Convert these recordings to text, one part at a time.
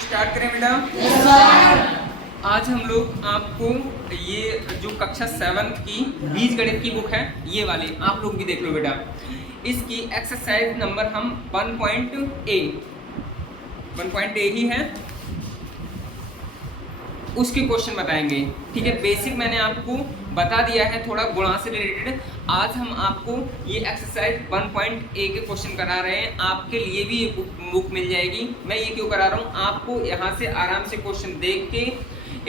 Start करें बेटा। आज हम लोग आपको ये जो कक्षा 7 की बीज गणित की बुक है ये वाली आप लोग भी देख लो बेटा। इसकी एक्सरसाइज नंबर हम 1.A ही है, उसके क्वेश्चन बताएंगे। ठीक है, बेसिक मैंने आपको बता दिया है थोड़ा गुणा से रिलेटेड। आज हम आपको ये एक्सरसाइज 1.A के क्वेश्चन करा रहे हैं। आपके लिए भी ये बुक मिल जाएगी। मैं ये क्यों करा रहा हूँ, आपको यहाँ से आराम से क्वेश्चन देख के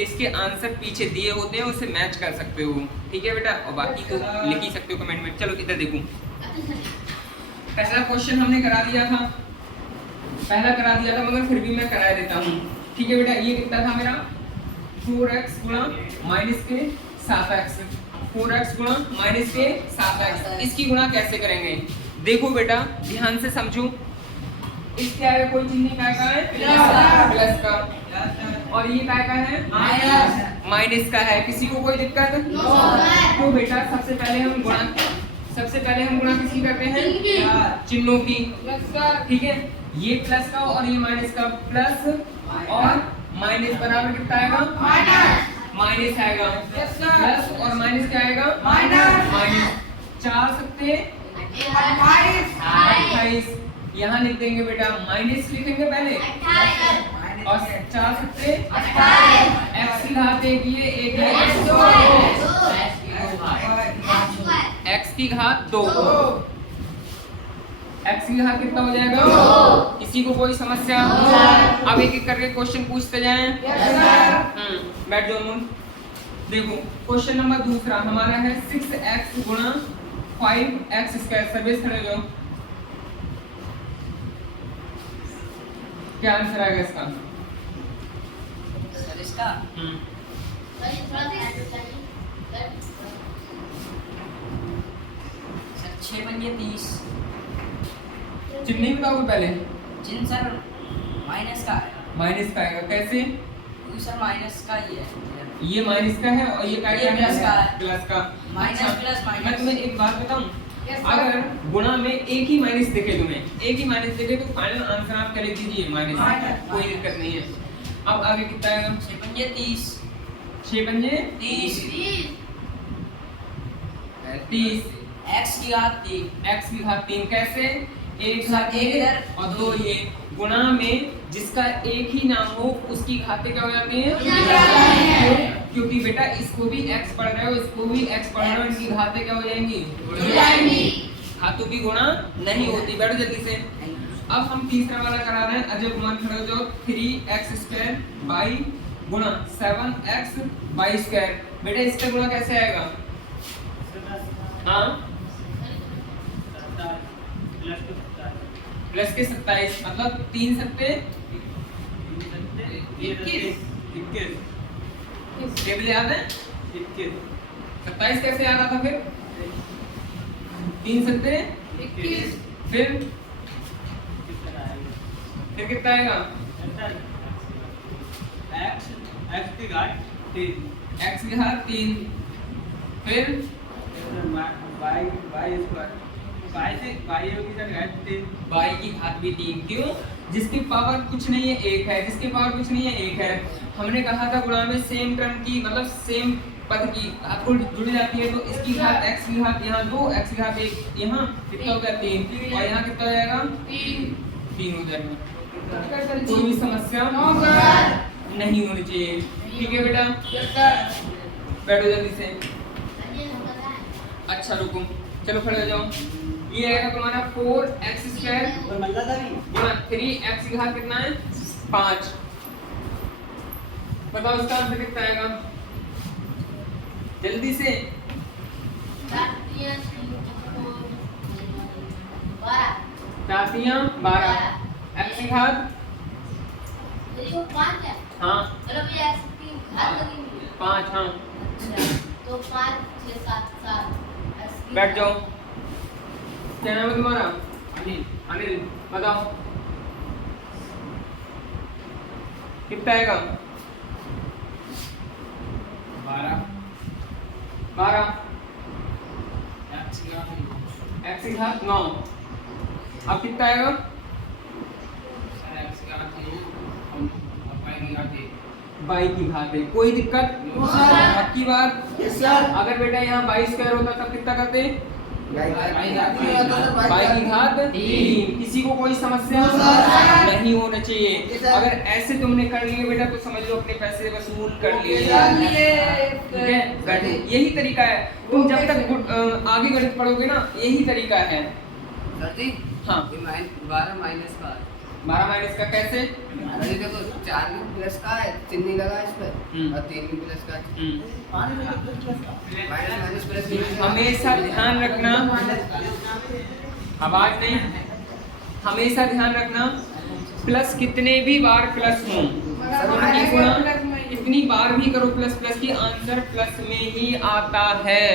इसके आंसर पीछे दिए होते हैं, उसे मैच कर सकते हो। ठीक है बेटा, और बाकी तो लिख ही सकते हो कमेंट में। चलो इधर देखो, पहला क्वेश्चन हमने करा दिया था, मगर फिर भी मैं करा देता हूँ। ठीक है बेटा, ये कितना था मेरा 4x गुणा माइनस के 7x, 4x गुणा माइनस के 7x। इसकी गुणा कैसे करेंगे देखो बेटा, ध्यान से समझो। इसके आगे कोई चिन्ह काय का है, प्लस का, और ये काय का है, माइनस का है। किसी को कोई दिक्कत? तो बेटा सबसे पहले हम गुणा किसकी करते हैं, चिन्हों की। ठीक है, ये प्लस का और ये माइनस का, प्लस और माइनस बराबर कितना आएगा, माइनस आएगा। प्लस और माइनस क्या आएगा, माइनस। 4 सत्ते 28, यहाँ लिख देंगे बेटा, माइनस लिखेंगे पहले और 4 सत्ते 28। x की घात एक ये, एक x की घात 2, x की घात कितना हो जाएगा, किसी को कोई समस्या? अब एक एक करके क्वेश्चन पूछते जाएं। बैठ जाओ नून। देखो क्वेश्चन नंबर दूसरा हमारा है 6x गुणा 5x स्क्वायर। सर्विस खड़े हो जाओ, क्या आंसर आएगा इसका? सर इसका 6 बन गया 30। चिन्ह नहीं बताओगे पहले? चिन्ह सर माइनस का है। माइनस का आएगा कैसे? सर माइनस का ही है, ये माइनस का है और ये क्या ये प्लस का है। प्लस का। Minus plus minus. मैं तुम्हें एक बात बताऊं, अगर गुणा में एक ही माइनस दिखे, तो फाइनल आंसर आप क्या लिख दीजिए, माइनस। कोई दिक्कत नहीं है। अब आगे कितना आएगा? 6 बन गया 30। 6 पंजे 30। 30। x की घात 3। x की घात 3 कैसे? एक घात एक इधर और 2 ये। गुणा में जिसका एक ही नाम हो उसकी घातें क्या हो जाती हैं, क्योंकि बेटा इसको भी x पढ़ रहे हो, इसको भी x पढ़ रहे हो, इनकी घातें क्या हो जाएंगी, घातों की गुणा नहीं होती। बैठो जल्दी से। अब हम तीसरा वाला करा रहे हैं। अजय कुमार खड़े हो जाओ। 3x स्क्वायर बाई गुणा 7x बाई स्क्वायर। बेटा इसका गुणा कैसे आएगा? हाँ, प्लस के 27, मतलब 3 सत्ते 21। टेबल याद है? 27 कैसे आ रहा था फिर? 3 सत्ते 21। फिर कितना आएगा? x की घात 3। फिर y की घात भी 3। क्यों? जिसकी पावर कुछ नहीं है 1 है, हमने कहा था गुणा में सेम टर्म की, मतलब सेम पद की घात को जुड़ जाती है। तो इसकी घात x की घात यहाँ 2, x की घात 1 यहाँ, कितना हो गया 3, और यहाँ कितना हो जाएगा 3 हो जाएगा। कोई भी समस्या नहीं होनी चाहिए। ठीक है बेटा, बैठो जल्दी से। अच्छा रुको, चलो खड़े हो जाओ। ये आएगा तुम्हारा 4x स्क्वायर गुणा 3x की घात कितना है, 5। बताओ इसका आंसर कितना आएगा, जल्दी से। 12 x की घात हाँ 5। हाँ तो 5 6 7 7। बैठ जाओ। क्या नाम है तुम्हारा? अनिल। बताओ कितना आएगा? 12 x की घात 9। अब कितना आएगा? y की घात है। कोई दिक्कत? अब की बात, यस सर। अगर बेटा यहाँ y स्क्वायर होता तब कितना करते? y की घात 3। किसी को कोई समस्या नहीं होना चाहिए। अगर ऐसे तुमने कर लिए बेटा तो समझ लो अपने पैसे वसूल कर लिए। ठीक है, गणित यही तरीका है। तुम जब तक आगे गणित पढ़ोगे ना यही तरीका है। सर जी हाँ, 12 माइनस का 12 माइनस का कैसे? अरे देखो 4 भी प्लस का है, 3 नहीं लगा इस पर और 3 भी प्लस का है। माइनस प्लस हमेशा ध्यान रखना, आवाज नहीं, हमेशा ध्यान रखना प्लस कितने भी बार प्लस हो उनकी गुणा कितनी बार भी करो प्लस प्लस की आंसर प्लस में ही आता है।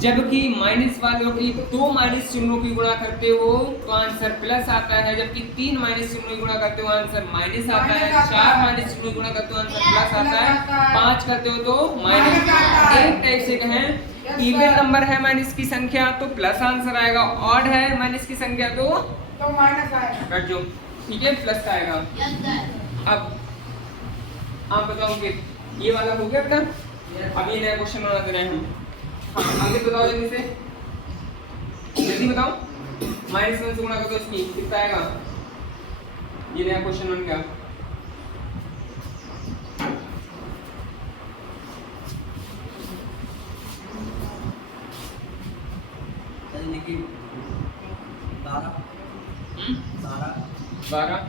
जबकि माइनस वालों की 2 माइनस चिन्हों की गुणा करते हो तो आंसर प्लस आता है, जबकि 3 माइनस चिन्हों की गुणा करते हो आंसर माइनस आता है, 4 माइनस चिन्हों की गुणा करते हो आंसर प्लस आता है, 5 करते हो तो माइनस। एक टाइप से कहें इवन नंबर है माइनस की संख्या तो प्लस आंसर आएगा, ऑड है माइनस की संख्या तो माइनस आएगा। कट जो, ठीक है, प्लस का आएगा। Yes sir. अब आप बताओगे ये वाला हो गया बेटा? अब ये नया क्वेश्चन बना दे रहे हैं हम। हाँ, आगे बताओ जल्दी से, जल्दी बताओ। -1 से गुणा कर दो इसकी, कितना आएगा? ये नया क्वेश्चन बन गया। देखिए 12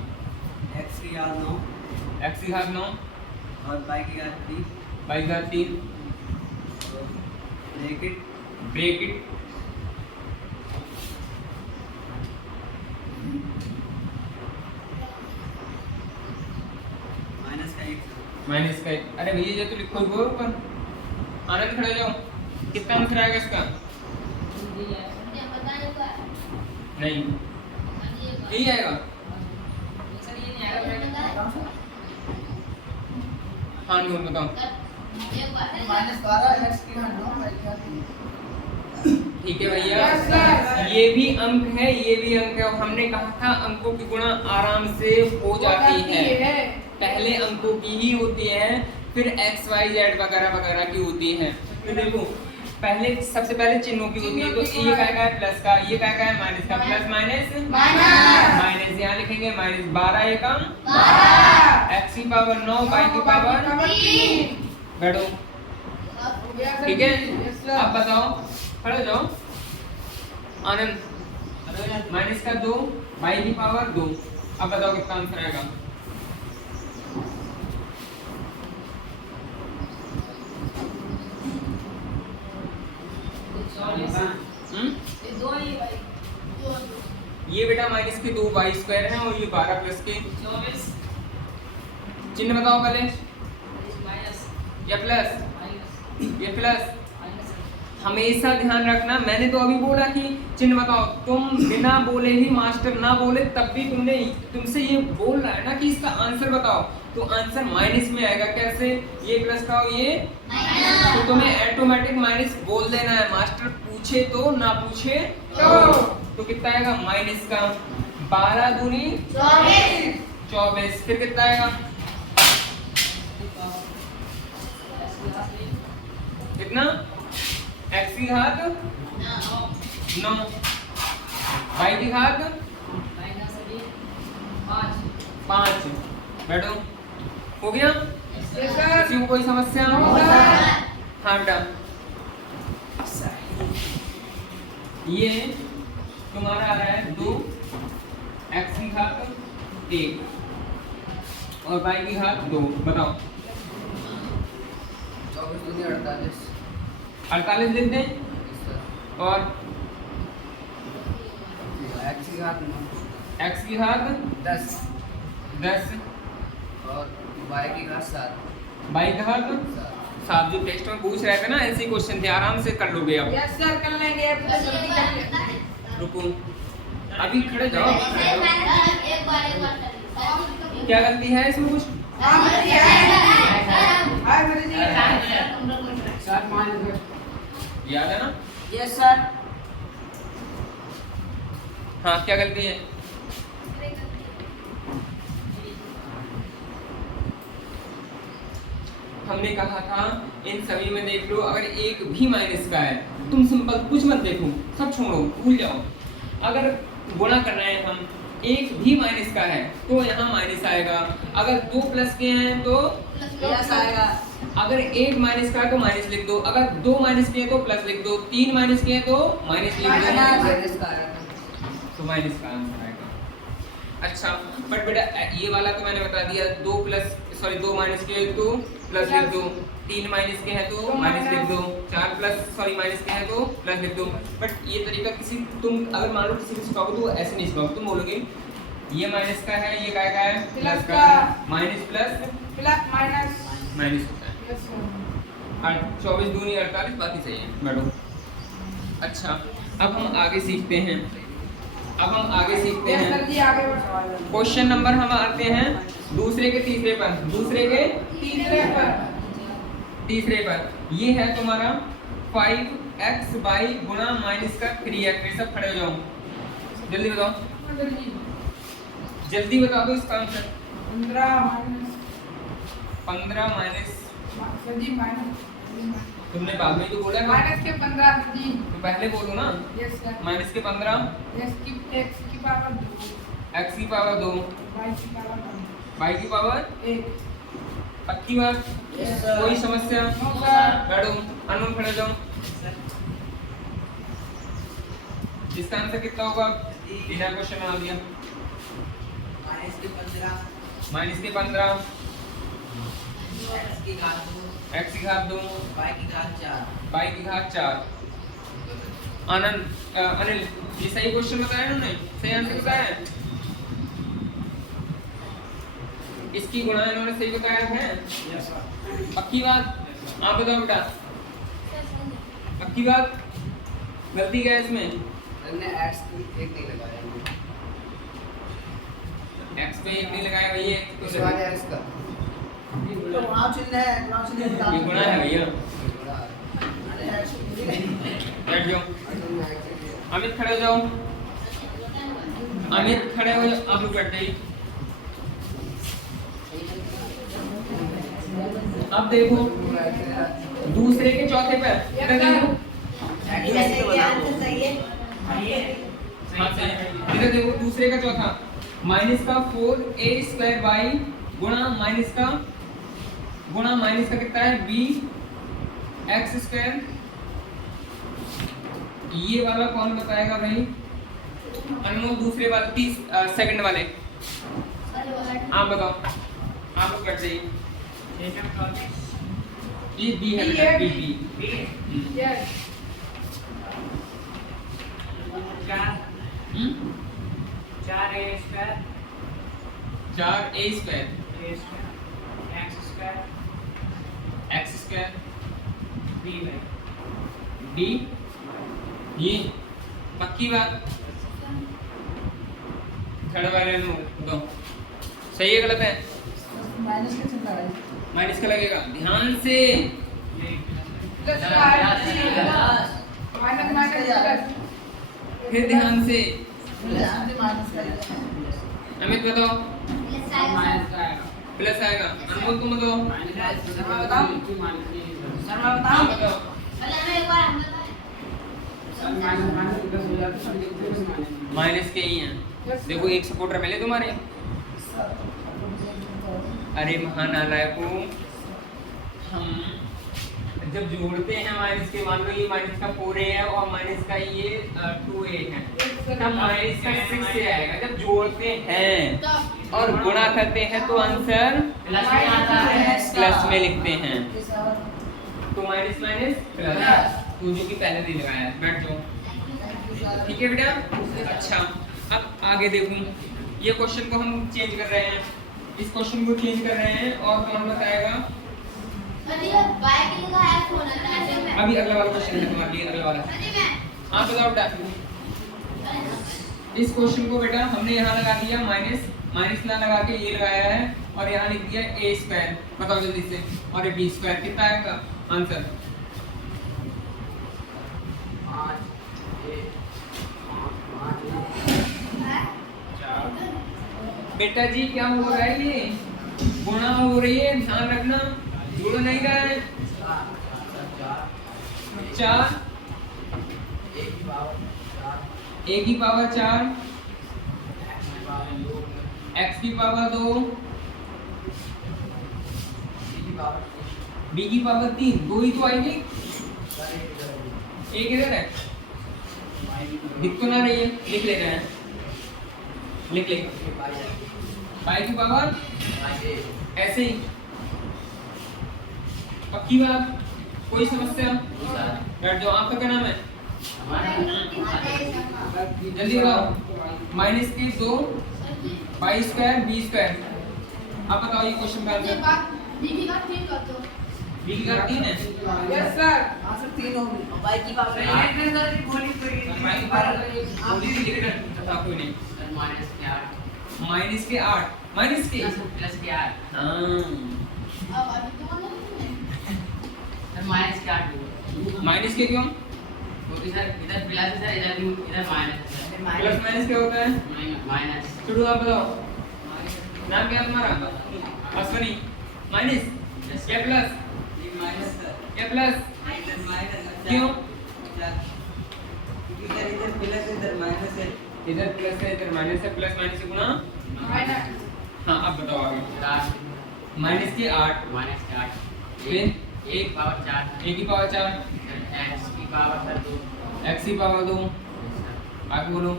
x की घात 9 x की घात 9 और y की घात 3 y की घात 3 ब्रेक इट माइनस का 1। अरे भैया ये तो लिखो ही ऊपर, आनंद खड़े जाओ। कितना आंसर आएगा इसका? मुझे पता नहीं क्या है। नहीं यही आएगा। हाँ नहीं बताओ। एक बार माइनस 12 x की घात 9 y की घात 3। ठीक है भैया, ये भी अंक है, ये भी अंक है। और हमने कहा था अंकों की गुणा आराम से हो जाती है, पहले अंकों की ही होती है, फिर x y z वगैरह वगैरह की होती है। तो देखो पहले सबसे पहले चिन्हों की होती है, तो ये क्या है प्लस का, ये क्या है माइनस का, प्लस माइनस माइनस यहाँ लिखेंगे -12 एकम 12 x की पावर 9 y की पावर 3। बैठो, ठीक है। अब बताओ, खड़े हो जाओ। आनंद माइनस का 2 y की पावर 2। अब बताओ कितना आंसर आएगा? ये बेटा माइनस के 2 y स्क्वायर है और ये 12 प्लस के 24 चिन्ह बताओ पहले, माइनस या प्लस माइनस ये प्लस। माइनस हमेशा ध्यान रखना, मैंने तो अभी बोला कि चिन्ह बताओ, तुम बिना बोले ही मास्टर ना बोले तब भी तुमसे ये बोल रहा है ना कि इसका आंसर बताओ, तो आंसर माइनस में आएगा। कैसे? ये प्लस का हो ये माइनस। तो तुम्हें ऑटोमेटिक माइनस बोल देना है, मास्टर पूछे तो ना पूछे तो कितना आएगा माइनस का 12 दूनी 24। फिर कितना आएगा? कितना? x की घात 9 y की घात 5। बैठो, हो गया? किसी को कोई समस्या? हाँ बेटा, ये तुम्हारा आ रहा है 2 x की घात 1 और y की घात 2। बताओ 24 दूनी 48 48 लिख दें और x की घात 9 x की घात 10 और y की घात 7 y की घात 7। जो टेस्ट में पूछ रहे थे ना ऐसे क्वेश्चन थे, आराम से कर लोगे। अब यस सर कर लेंगे, तो जल्दी कर लेंगे। रुको, अभी खड़े जाओ। एक बार क्या गलती है इसमें कुछ? हां गुरुजी हां गुरुजी याद है ना? यस सर हाँ, क्या गलती है? हमने कहा था इन सभी में देख लो, अगर एक भी माइनस का है तुम सिंपल कुछ मत देखो, सब छोड़ो, भूल जाओ। अगर गुणा कर रहे हैं हम, एक भी माइनस का है तो यहाँ माइनस आएगा। अगर दो प्लस के हैं तो प्लस आएगा। अगर एक माइनस का है तो माइनस लिख दो, अगर दो माइनस के हैं तो प्लस लिख दो, तीन माइनस के हैं तो माइनस लिख दो, माइनस का आया तो माइनस का आंसर आएगा। अच्छा बट बेटा ये वाला तो मैंने बता दिया, दो माइनस के हैं तो प्लस लिख दो, तीन माइनस के हैं तो माइनस लिख दो, चार माइनस के हैं तो प्लस लिख दो। बट ये तरीका तुम अगर मान लो किसी को सिखाओगे तो ऐसे नहीं सिखाओगे, तुम बोलोगे ये माइनस का है, ये काय का है, प्लस का है, minus plus plus minus minus होता है। Yes sir. 24 दूनी 48, बाकी सही है बैठो। अच्छा अब हम आगे सीखते हैं, यस सर जी आगे बढ़ो। क्वेश्चन नंबर हम आते हैं दूसरे के तीसरे पर। ये है तुम्हारा 5x गुणा माइनस का 3x। सब खड़े हो जाओ, जल्दी बताओ, जल्दी बता दो इसका आंसर। 15 माइनस सर जी माइनस तुमने बाद में तो बोला ना, माइनस के 15 सर जी। तो पहले बोलो ना, यस सर। माइनस के 15 x की पावर 2 x की पावर 2 y की पावर y की पावर 1। पक्की बात, यस सर। कोई समस्या? No sir. बैठो, अनमोल खड़े जाओ। इसका आंसर कितना होगा? बिना क्वेश्चन बना दिया। माइनस के 15 माइनस के 15 x की घात 2 x की घात 2 y की घात 4। y की घात 4। आनंद अनिल ये सही क्वेश्चन बताया इन्होंने, सही आंसर बताया है। इसकी गुणा इन्होंने सही बताया है। Yes sir. पक्की बात? आप बताओ बेटा, पक्की बात? गलती क्या है इसमें? हमने x पे एक नहीं लगाया, x पे एक नहीं लगाया भैया, तो इस वाले x का तो वहां चिन्ह है, वहां चिन्ह बता ये गुणा है भैया। अरे बैठ जाओ, अमित खड़े हो जाओ, अमित खड़े हो जाओ, आप लोग बैठ जाइए। अब देखो दूसरे के चौथे पर, इधर देखो, हाँ सही है। इधर देखो दूसरे का चौथा, माइनस का 4a² गुणा माइनस का कितना है bx²। ये वाला कौन बताएगा भाई? अनमोल दूसरे वाले सेकंड वाले, आप बताओ, आप लोग बैठ जाइए। ये बी है बेटा, B. Yes 4a² x² d। ये पक्की बात? थर्ड वाले दो सही है गलत है? माइनस के चिन्ह है। माइनस का लगेगा, ध्यान से। प्लस का माइनस माइनस प्लस। फिर ध्यान से। माइनस का अमित बताओ, प्लस आएगा। प्लस आएगा। अनमोल तुम बताओ, शर्मा बताओ। आप बताओ। मतलब हमें एक बार हम बताएं। माइनस के ही हैं। देखो एक सपोर्टर मिले तुम्हारे। अरे महानालायकों, हम जब जोड़ते हैं माइनस के, मान लो ये माइनस का 4a है और माइनस का ये 2a है, तब माइनस का 6 आएगा। जब जोड़ते हैं और गुणा करते हैं तो आंसर प्लस में लिखते हैं। तो माइनस माइनस प्लस, तो जो कि पहले नहीं लगाया है। बैठ जाओ, ठीक है बेटा। अच्छा अब आगे देखूं, ये क्वेश्चन को हम चेंज कर रहे हैं, इस क्वेश्चन को चेंज कर रहे हैं और कौन बताएगा? मतलब y की जगह f होना था ऐसे में। अभी अगला वाला क्वेश्चन है तुम्हारे लिए, अगला वाला। अरे मैं आप बताओ बेटा, इस क्वेश्चन को बेटा हमने यहाँ लगा दिया माइनस ना लगा के ये लगाया है और यहाँ लिख दिया a²। बताओ जल्दी से, और ये b²। कितना आएगा आंसर? बेटा जी क्या हो रहा है? ये गुणा हो रही है, ध्यान रखना। जुड़ नहीं रहा है। 4 a की पावर 4 x की पावर 2 b की पावर 3 दो ही तो आएगी। एक इधर है, दिख तो ना रही है, लिख ले रहे हैं, लिख ले। y की पावर ऐसे ही। पक्की बात, कोई समस्या? बैठ जाओ। आपका क्या नाम है? जल्दी बताओ। माइनस के 2 y स्क्वायर b स्क्वायर। आप बताओ ये क्वेश्चन का आंसर। बीबी का 3 कर दो। b की घात 3 है। Yes sir. यहाँ से 3 होगी y की पावर y की पावर बोली थी लेकिन बता कोई नहीं। माइनस के 8 माइनस के प्लस के 8 हाँ अब अभी तो मतलब माइनस के 8 माइनस के क्यों? क्योंकि सर इधर प्लस है सर, इधर माइनस है। प्लस माइनस क्या होता है? माइनस। शुरू आप बताओ। नाम क्या है तुम्हारा? अश्वनी। माइनस क्या प्लस? क्या प्लस? क्यों? इधर प्लस है इधर माइनस है, प्लस माइनस से गुणा। माइनस। हाँ अब बताओ आगे। माइनस के 8 फिर एक पावर 4 a की पावर 4 x की पावर सर 2 x की पावर 2 आगे बोलो।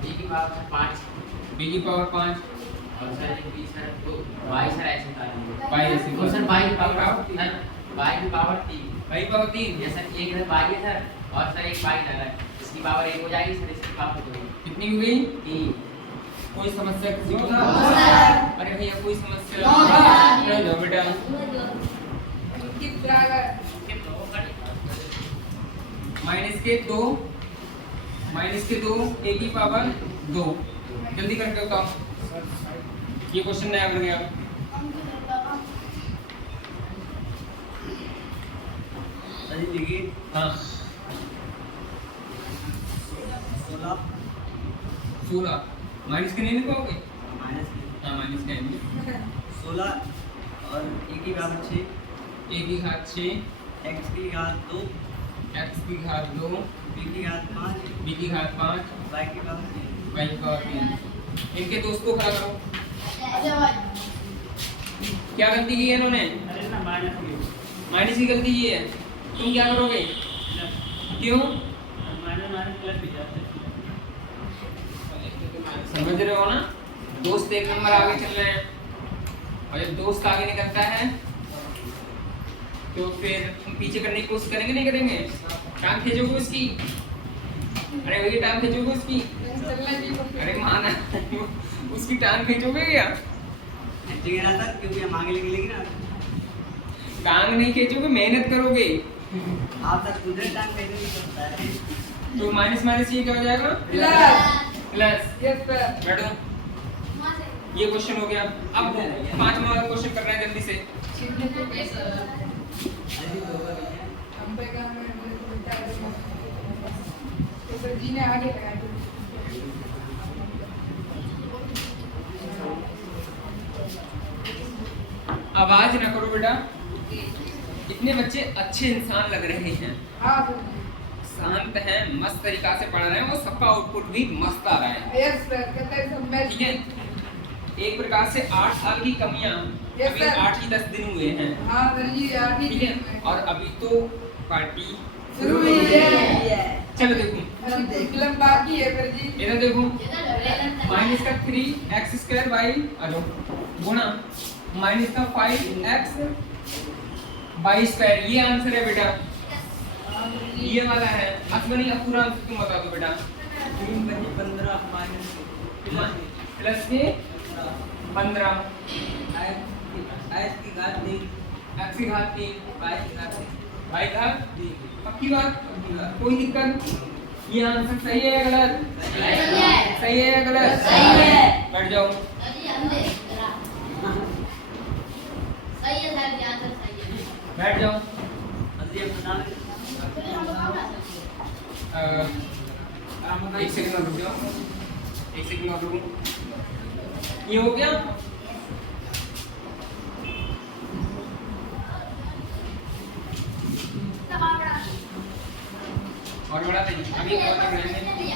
b की पावर 5 b की पावर 5 और सर एक b सर 2 y सर ऐसे का y ऐसे और सर y की पावर सर y की पावर 3 y की पावर 3 ये सर एक इधर y है सर और सर एक y लगा है, इसकी पावर 1 हो जाएगी सर, इसकी पावर 2 कितनी हो गई? 3। कोई समस्या किसी को? अरे भैया कोई समस्या? No sir. चलो जाओ बेटा। कितना है? माइनस के 2 a की पावर 2। जल्दी करके बताओ। ये क्वेश्चन नया बन गया। हाँ 16 माइनस के नहीं लिख पाओगे? हाँ माइनस के आएंगे। 16 और a की घात 6 a की घात 6 x की घात 2 x की घात 2 b की घात 5 b की घात 5 y की घात 3। y की पावर 3। इनके दोस्त को खड़ा करो। क्या गलती की है इन्होंने? माइनस की गलती की है। तुम क्या करोगे? क्यों? समझ रहे हो ना? दोस्त एक नंबर आगे चल रहे हैं और जब दोस्त आगे निकलता है तो फिर हम पीछे करने की कोशिश करेंगे नहीं करेंगे? टांग खींचोगे उसकी? अरे भैया टांग खींचोगे उसकी? अरे माना उसकी टांग खींचोगे क्या? ठीक है ना सर, क्योंकि हम आगे लेके ना टांग नहीं खींचोगे, मेहनत करोगे। आप तक दूसरे टाइम कैसे नहीं करता है। तो माइनस माइनस ये क्या हो जाएगा? प्लस। प्लस। Yes sir. बैठो। ये क्वेश्चन हो गया। अब 5वां वाला क्वेश्चन कर रहे हैं जल्दी से। हम पे काम में तो सर जी ने आगे लगा दिया। आवाज ना करो बेटा। इतने बच्चे अच्छे इंसान लग रहे हैं, हाँ सर। शांत हैं, मस्त तरीका से पढ़ रहे हैं और सबका आउटपुट भी मस्त आ रहा है। Yes sir. कहते हैं सब मैच। ठीक है। एक प्रकार से 8 साल की कमियां Yes, अभी sir. 8 ही 10 दिन हुए हैं। हाँ सर जी यार ठीक है। और अभी तो पार्टी शुरू हुई है। चलो देखो, अभी फिल्म बाकी है सर जी। इधर देखो। माइनस का 3x स्क्वायर बाई अलो गुणा माइनस का 5x बाई स्क्वायर। ये आंसर है बेटा, ये वाला है। अश्वनी का पूरा आंसर तुम बता दो बेटा। 3 बचे 15 माइनस प्लस के 15 x की घात 3 x की घात 3 y की घात 3 y घात 3। पक्की बात? कोई दिक्कत? ये आंसर सही है या गलत? सही है या गलत? सही है। बैठ जाओ। बैठ जाओ। अभी हम बता रहे एक सेकंड और रुक जाओ। एक सेकंड और रुको। ये हो गया? ये और बनाएंगे।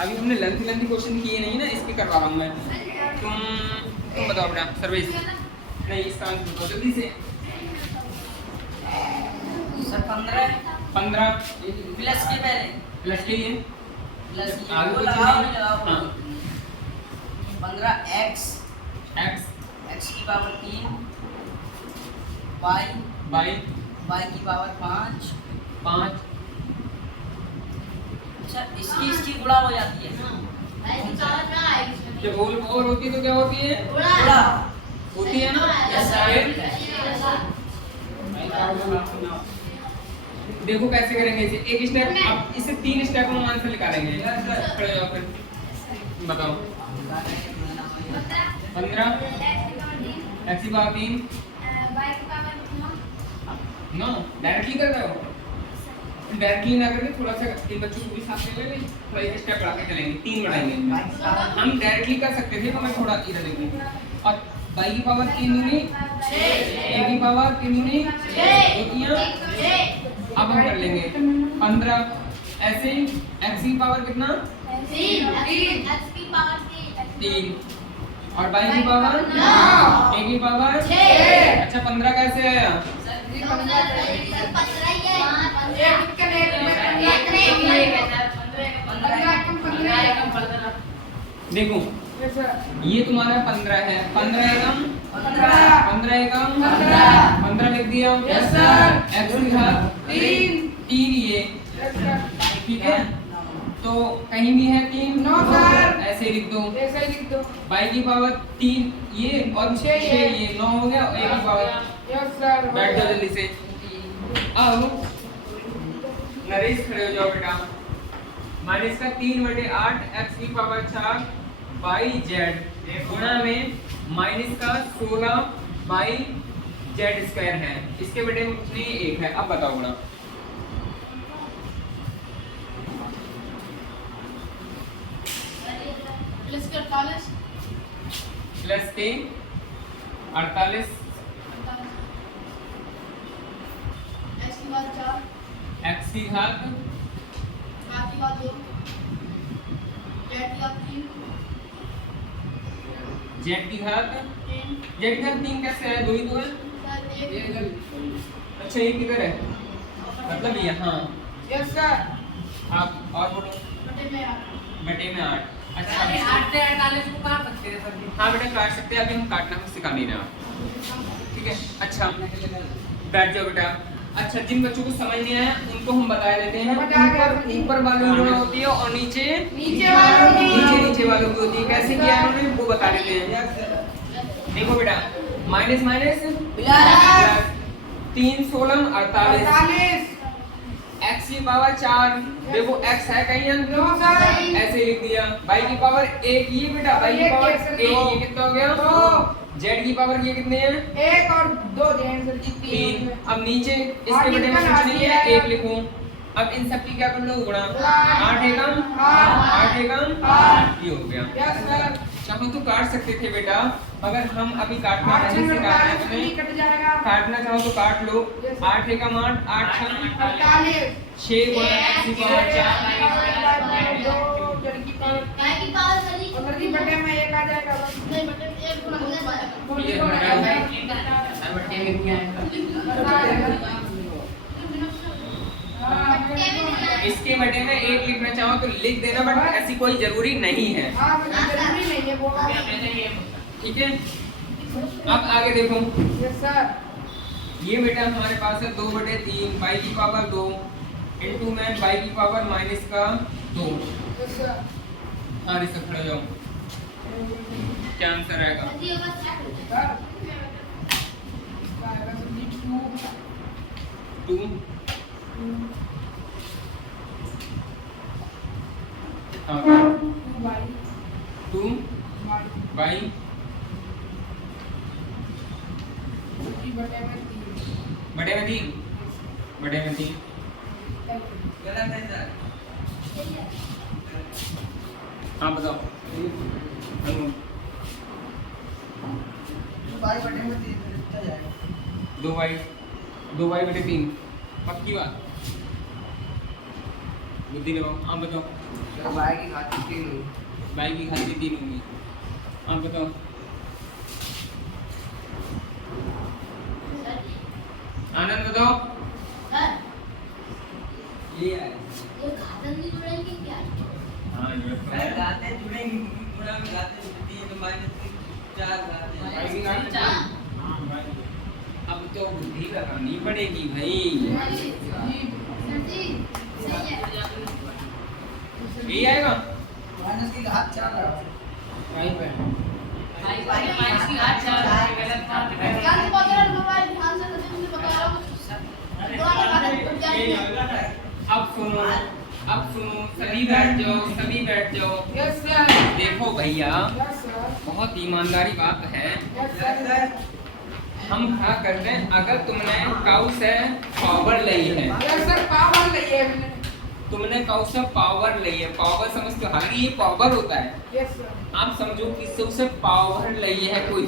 अभी हमने लेंथी क्वेश्चन किए नहीं ना, इसके करवा रहा हूँ मैं। तुम बताओ बेटा सर्विस नहीं, इसका आंसर बताओ जल्दी से। सर 15 प्लस के पहले प्लस के लिए प्लस आगे वो कुछ लगाओ नहीं? लगाओ हाँ। 15 x x की पावर 3 y बाई की पावर 5। 5। अच्छा इसकी गुणा हो जाती है जब होल पावर होती है तो क्या होती है? गुणा होती है ना। Yes, sir. देखो कैसे करेंगे इसे, एक स्टेप, अब इसे 3 स्टेप में आंसर निकालेंगे। खड़े हो जाओ फिर, बताओ। 15 x की पावर 3 नो डायरेक्टली कर रहे हो, डायरेक्टली ना करके थोड़ा सा इन बच्चों को भी साथ ले लेंगे, थोड़ा एक स्टेप बढ़ा के चलेंगे, 3 बढ़ाएंगे। हम डायरेक्टली कर सकते थे, तो मैं थोड़ा इधर देखूं। और y की पावर 3 दूनी 6, a की पावर 3 दूनी 6, अब हम कर लेंगे 15 ऐसे ही। x की पावर कितना? 3 और y की पावर 9, a की पावर 6। अच्छा 15 कैसे आया? देखो ये तुम्हारा 15 है, 15 एकम 15 लिख दिया। Yes sir. x की घात 3 ये, ठीक है। तो कहीं भी है 3? No sir. ऐसे लिख दो। ऐसे ही लिख दो। y की पावर 3 ये और 6 ये, 9 हो गया। और a की पावर, यस सर। बैठ जाओ जल्दी से। आओ नरेश खड़े हो जाओ बेटा। माइनस का 3/8 x की पावर 4 बाई z गुणा में माइनस का 16 बाई z स्क्वायर है। इसके बेटे में कुछ नहीं, 1 है। अब बताओ गुणा। प्लस के 48 x की घात z की घात 3 कैसे है? 2 ही तो है। अच्छा ये किधर है? मतलब ये, हाँ यस सर। आप और बोलो। बटे में 8। अच्छा 8 से 48 को काट सकते हैं सर जी। हाँ बेटा काट सकते हैं, अभी हम काटना हम सिखा नहीं रहे, ठीक है। अच्छा बैठ जाओ बेटा। अच्छा जिन बच्चों को समझ नहीं आया उनको हम बता देते हैं। ऊपर वालों की गुणा होती है और नीचे वालों की वालों की होती है। कैसे किया है उन्होंने वो बता देते हैं। देखो बेटा माइनस माइनस प्लस 3 16 48 x की पावर 4। देखो x है कहीं अंदर? No sir. ऐसे लिख दिया। y की पावर 1 ये बेटा, y की पावर 1 ये कितना हो गया? 2। z की पावर ये कितने हैं? 1 और 2 दें सर जी 3। अब नीचे इसके बेटे में कुछ नहीं है, 1 लिखूं। अब इन सब की क्या कर लो? गुणा। 8 एकम 8 एकम 8 ये हो गया। Yes sir. चाहो तो काट सकते थे बेटा, मगर हम अभी काटना नहीं सिखाते हैं तुम्हें। कट जाएगा। काटना चाहो तो काट लो। 8 एकम 8 8 48 6 गुणा x की पावर 4 2 जड़ की पावर और जी बटे में 1 आ जाएगा बस। ये बटे में क्या है? इसके बटे में 1 लिखना चाहो तो लिख देना, बट ऐसी कोई जरूरी नहीं है, हां जरूरी नहीं है वो। ठीक है। अब आगे देखो। Yes sir. ये बेटा हमारे पास है 2/3 y की पावर 2 इनटू में y की पावर माइनस का 2। Yes sir. हाँ ऋषभ खड़े जाओ, क्या आंसर आएगा? सर आएगा सर जी 2 हाँ 2 बाई बटे में 3 गलत है सर। हाँ बताओ। बाई बटे में 3 लिखा जाएगा। 2y बटे 3 पक्की बात। बुद्धि लगाओ। आप बताओ। सर बाय की घात 3 होगी। बाई की घात की 3 होगी। आप बताओ। आनंद बताओ। सर ये है। ये घातन नहीं जुड़ेंगे क्या? हाँ ये सर गाते जुड़ेंगे क्योंकि गुणा में गाते जुड़ती है तो -4 गाते बाई की हैं। घात हाँ बाई। अब तो बुद्धि लगानी पड़ेगी भाई। सर जी सही है। यही आएगा। माइनस की घात 4 है। वहीं पे माइनस की घात 4 गलत बात है। ध्यान से पकड़ मोबाइल, ध्यान से करते मुझे बता रहा हूँ। दोनों का टूट जाएंगे। अब सुनो सभी बैठ जाओ, सभी बैठ जाओ। Yes sir. देखो भैया यस सर। बहुत ईमानदारी बात है। Yes sir. हम क्या करते हैं, अगर तुमने काउ से पावर ली है, यस सर पावर लिए हमने। तुमने काउ से पावर ली है, पावर समझते हो, हालांकि ये पावर होता है। Yes sir. आप समझो किससे उसे पावर ली है, कोई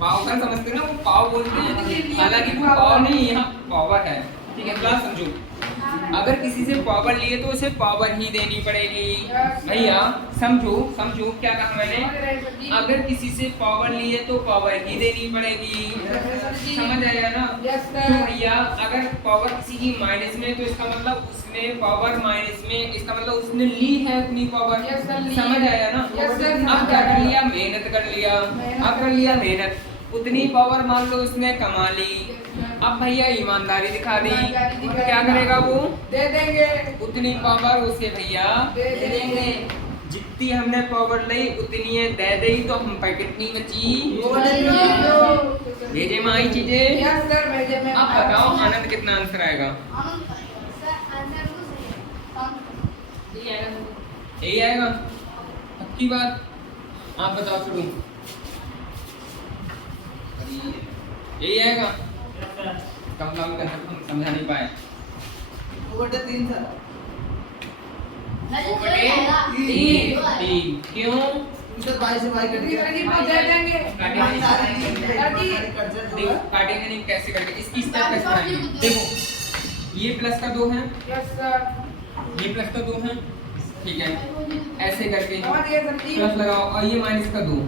पावर समझते हो ना, वो पाव बोलते हैं, हालांकि वो पावर नहीं, यहाँ पावर है। ठीक है, क्लास समझो। अगर किसी से पावर लिए तो उसे पावर ही देनी पड़ेगी। भैया समझो समझो क्या कहा मैंने, अगर किसी से पावर लिए तो पावर ही देनी पड़ेगी। समझ आया ना? यस तो सर। भैया अगर पावर किसी की माइनस में, तो इसका मतलब उसने पावर माइनस में, इसका मतलब उसने ली है अपनी पावर। यस सर, ली। समझ आया ना? यस सर, अब क्या कर लिया, मेहनत कर लिया। अब कर लिया मेहनत, उतनी पावर मान लो उसने कमा ली। अब भैया ईमानदारी दिखा दी, क्या करेगा वो? दे देंगे। उतनी पावर उसे भैया दे देंगे। जितनी हमने पावर ली उतनी है दे दी, तो हम पे कितनी बची? भेजे में आई चीजें। यस सर भेजे में। अब बताओ आनंद कितना आंसर आएगा? आनंद पाएगा। सर आंसर तो सही है। आनंद। ये आएगा। यही आएगा पक्की बात? आप बताओ शुरू। यही आएगा? कम काम कर हम समझा नहीं पाए। 2/3 सर। सर वो जी बटे सही आएगा। 3 क्यों? सर बाई से बाई जी सर जी दे देंगे। देखो काटेंगे नहीं, कैसे करेंगे? इसकी स्टेप कैसे बनाएंगे? देखो ये प्लस का 2 है, यस सर। ये प्लस का 2 है, ठीक है, ऐसे करके समझ गए सर जी। प्लस लगाओ, और ये माइनस का 2,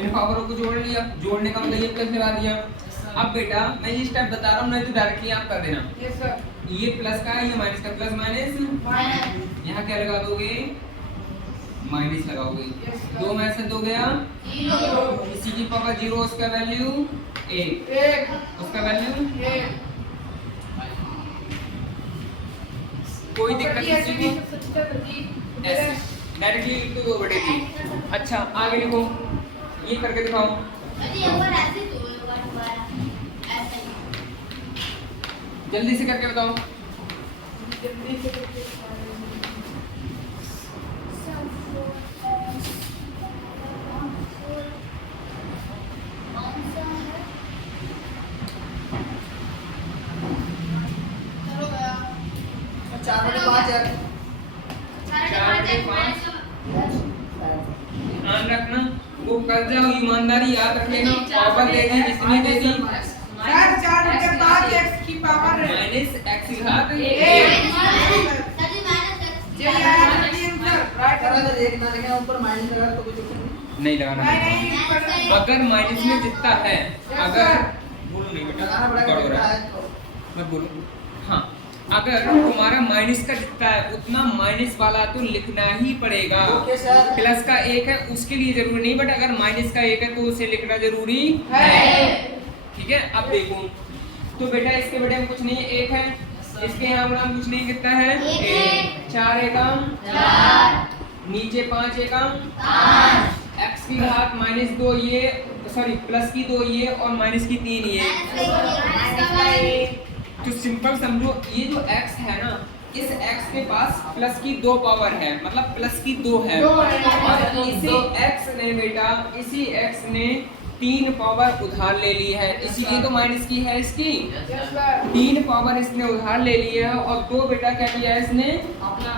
इन पावरों को जोड़ लिया, जोड़ने का मतलब ये प्लस लगा दिया। अब बेटा मैं ये स्टेप बता रहा हूँ, नहीं तो डायरेक्टली आप कर देना। Yes sir. ये प्लस का है, ये माइनस का, प्लस माइनस, माइनस। यहाँ क्या लगा दोगे? माइनस लगाओगे। Yes, sir. 2 में से 2 गया, जीरो। इसी की पावर 0, उसका वैल्यू 1, एक। उसका वैल्यू एक। कोई दिक्कत सर किसी जी, को? सर जी। ऐसे डायरेक्टली लिख दो 2/3। अच्छा आगे लिखो, ये करके दिखाओ। अरे एक बार ऐसे दो, एक बार दोबारा ऐसे ही। जल्दी से करके बताओ। जल्दी से करके। चलो गया। 4/5 है। साढ़े पाँच ध्यान रखना, वो कर जाओ, ईमानदारी याद रखेगा। पावर दे दी, जिसने दे दी सर 4/5 x की पावर है। माइनस x की घात 1। सर जी माइनस जी आया जी आंसर राइट सर आंसर। अगर एक ना लिखा ऊपर माइनस लगा तो कुछ नहीं लगाना है। नहीं नहीं अगर माइनस में जितना है, अगर बोलो नहीं बेटा, लगाना पड़ेगा पढ़ो रहा कितना है, है तो। मत बोलो। हाँ अगर तुम्हारा माइनस का जितना है उतना माइनस वाला तो लिखना ही पड़ेगा। Okay sir. प्लस का 1 है उसके लिए जरूरी नहीं, बट अगर माइनस का 1 है तो उसे लिखना जरूरी है। ठीक है। अब देखो तो बेटा इसके बेटे में कुछ नहीं है, 1 है, इसके यहाँ में कुछ नहीं, कितना है? एक है। 4 एकम, 4 नीचे 5 एकम, 5 x की घात -2 ये, सॉरी प्लस की 2 ये, और माइनस की 3 ये। तो सिंपल समझो, ये जो x है ना, इस x के पास प्लस की 2 पावर है, मतलब प्लस की 2 है, दो है। और इसी x ने बेटा, इसी x ने 3 पावर उधार ले ली है, इसीलिए तो माइनस की है इसकी। Yes sir. 3 पावर इसने उधार ले ली है, और 2 बेटा क्या किया है इसने? अपना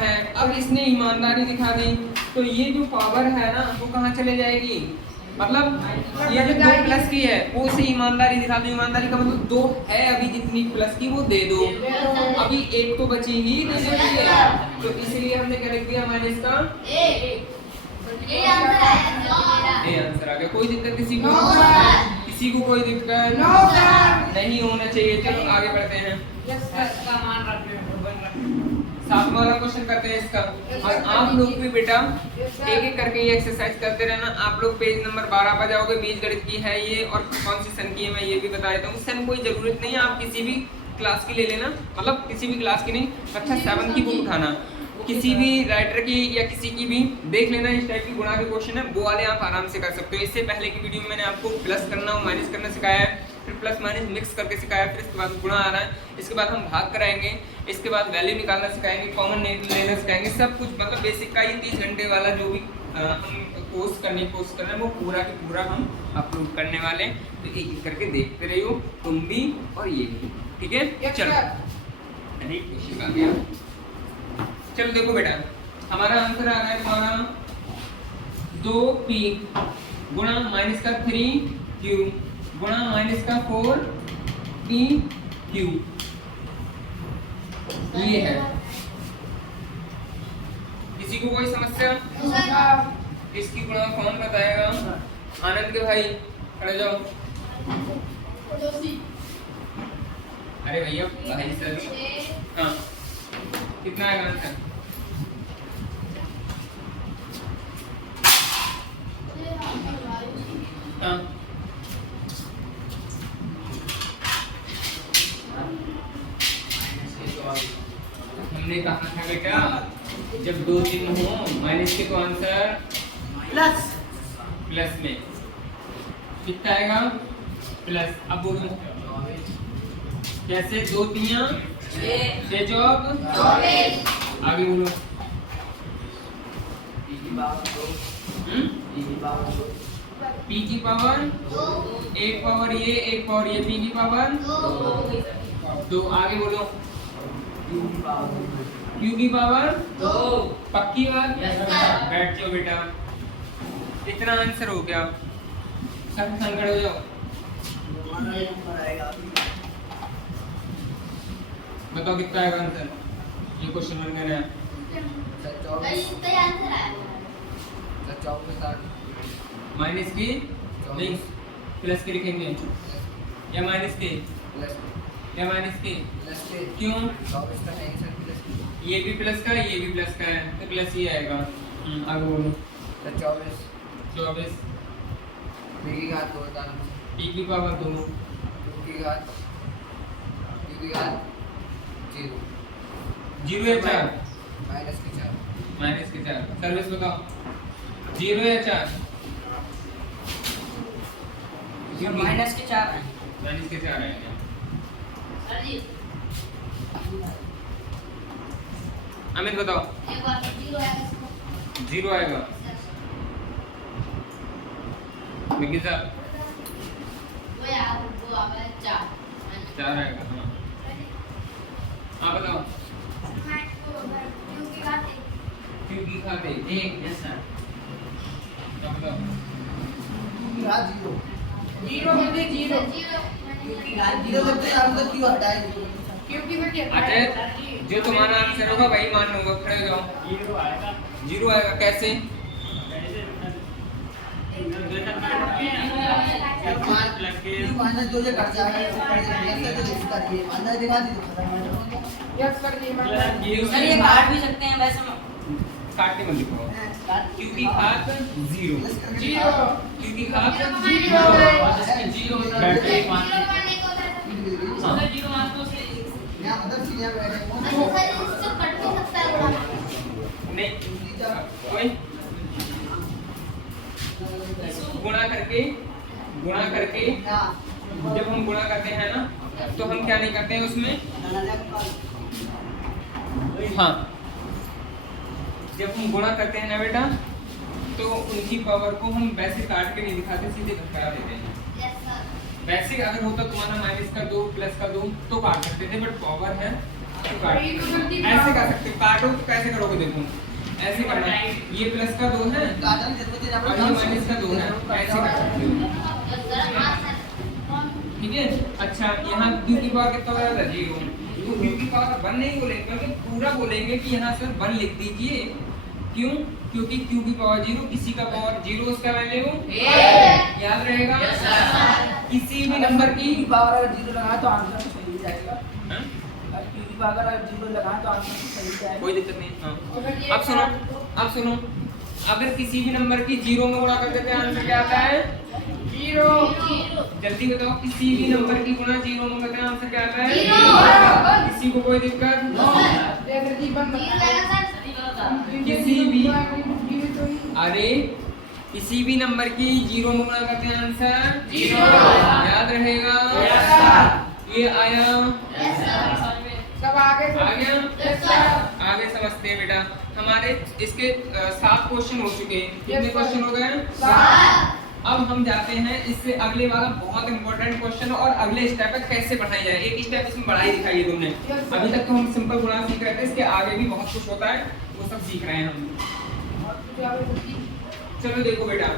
है। अब इसने ईमानदारी दिखा दी, तो ये जो पावर है ना वो कहाँ चले जाएगी? मतलब ये जो 2 प्लस की है वो से ईमानदारी दिखा दो। ईमानदारी का मतलब 2 है अभी जितनी प्लस की वो दे दो। अभी 1 तो बची ही देने के लिए, तो इसलिए हमने क्या लिख दिया माइनस का ये आंसर आया। ए आंसर आ गया। कोई दिक्कत किसी को? किसी को कोई दिक्कत नहीं होना चाहिए। चलो आगे बढ़ते हैं। इसका मान रख ले, बन रख ले। 7वां वाला क्वेश्चन करते हैं इसका। और आप लोग भी बेटा एक एक करके ये एक्सरसाइज करते रहना। आप लोग पेज नंबर 12 पर जाओगे। बीजगणित की है ये और कौन सी सन की है मैं ये भी बता देता हूँ। सन कोई जरूरत नहीं है, आप किसी भी क्लास की ले लेना, मतलब किसी भी क्लास की नहीं, कक्षा 7 की बुक उठाना, किसी भी राइटर की या किसी की भी देख लेना। इस टाइप की गुणा के क्वेश्चन है वो वाले आप आराम से कर सकते हो। इससे पहले की वीडियो में मैंने आपको प्लस करना और माइनस करना सिखाया है, फिर प्लस माइनस मिक्स करके सिखाया, फिर इसके बाद गुणा आ रहा है, इसके बाद हम भाग कराएंगे, इसके बाद वैल्यू निकालना सिखाएंगे, कॉमन लेना सिखाएंगे, सब कुछ मतलब बेसिक का ये 30 घंटे वाला जो भी हम कोर्स करने की कोशिश कर रहे हैं वो पूरा की पूरा हम अपलोड करने वाले हैं। तो एक एक करके देखते रहियो तुम भी और ये भी, ठीक है? चलो अरे क्वेश्चन आ गया। चलो देखो बेटा, हमारा आंसर आ रहा है तुम्हारा 2p गुणा माइनस का 3q गुणा माइनस का 4pq। ये है। किसी को कोई समस्या? इसकी गुणा कौन बताएगा? आनंद के भाई खड़े जाओ। अरे भैया भाई सर, हाँ कितना आएगा आंसर? हाँ हमने कहा था बेटा जब 2 चिन्ह हो माइनस के तो आंसर प्लस में कितना आएगा? प्लस। अब बोलो कैसे? 2 3 6 चौक 24। आगे बोलो। p की पावर 1 पावर ये 1 पावर ये, p की पावर 2। आगे बोलो q की पावर 2। पक्की बात? बैठ जाओ बेटा। इतना आंसर हो गया। सब खड़े हो जाओ। बताओ कितना आएगा आंसर? ये क्वेश्चन बन गया है। माइनस की नहीं प्लस के लिखेंगे या माइनस के? या माइनस के? क्यों? ये भी प्लस का ये भी प्लस का है तो प्लस ही आएगा। आगे बोलो। 24 p की घात 2 p की पावर 2 q की घात 0 0 या 4? माइनस के 4। सर्विस बताओ 0 या 4? माइनस के 4 माइनस के 4 आएगा। अमित बताओ 0 आएगा। निखिल साहब 4 आएगा। हाँ बताओ क्यों की खाते 1? Yes sir. क्या बताओ? अच्छा जो तुम्हारा आंसर होगा वही मान होगा। खड़े हो जाओ। 0 आएगा। कैसे? सर ये काट भी सकते हैं वैसे काट के मत लिखो। क्योंकि घात 0 क्योंकि घात 0 बैठे नहीं कोई गुणा करके जब हम गुणा करते हैं ना तो हम क्या नहीं करते हैं उसमें। हाँ जब हम गुणा करते हैं ना बेटा तो उनकी पावर को हम वैसे काट के नहीं दिखाते, सीधे घटा देते हैं। वैसे अगर होता तुम्हारा माइनस का 2 प्लस का 2 तो काट सकते थे, बट पावर है तो काट ऐसे कर सकते। काटो तो कैसे करोगे? देखो ऐसे करना है। ये प्लस का 2 है और ये माइनस का 2 है, ऐसे कर सकते हो, ठीक है। अच्छा यहाँ क्यू की पावर कितना बना था 0, तो क्यू की पावर 1 नहीं बोलेंगे बल्कि पूरा बोलेंगे कि यहाँ सर 1 लिख दीजिए। क्यों? क्योंकि क्यू की पावर 0, किसी का पावर 0, उसका वैल्यू याद रहेगा। किसी भी नंबर की पावर अगर 0 लगाए तो आंसर तो सही जाएगा। हाँ? क्यू की पावर अगर 0 लगाए तो आंसर तो सही जाएगा। कोई दिक्कत नहीं। हाँ अब सुनो, अगर किसी भी नंबर की 0 में गुणा कर देते हैं आंसर क्या आता है 0। जल्दी बताओ, किसी भी नंबर की गुणा 0 में करते हैं आंसर क्या आता है 0। किसी को कोई दिक्कत? किसी भी अरे किसी भी नंबर की 0 में गुणा करते हैं आंसर 0 याद रहेगा। ये आया सब आगे आ गया। आगे समझते हैं बेटा। हमारे इसके 7 क्वेश्चन हो चुके हैं। कितने क्वेश्चन हो गए? अब हम जाते हैं इससे अगले वाला बहुत इंपॉर्टेंट क्वेश्चन और अगले स्टेप पे कैसे बढ़ाई जाए। एक स्टेप इसमें बढ़ाई दिखाई है तुमने। अभी तक तो हम सिंपल गुणा सीख रहे थे, इसके आगे भी बहुत कुछ होता है, वो सब सीख रहे हैं हम। चलो देखो बेटा,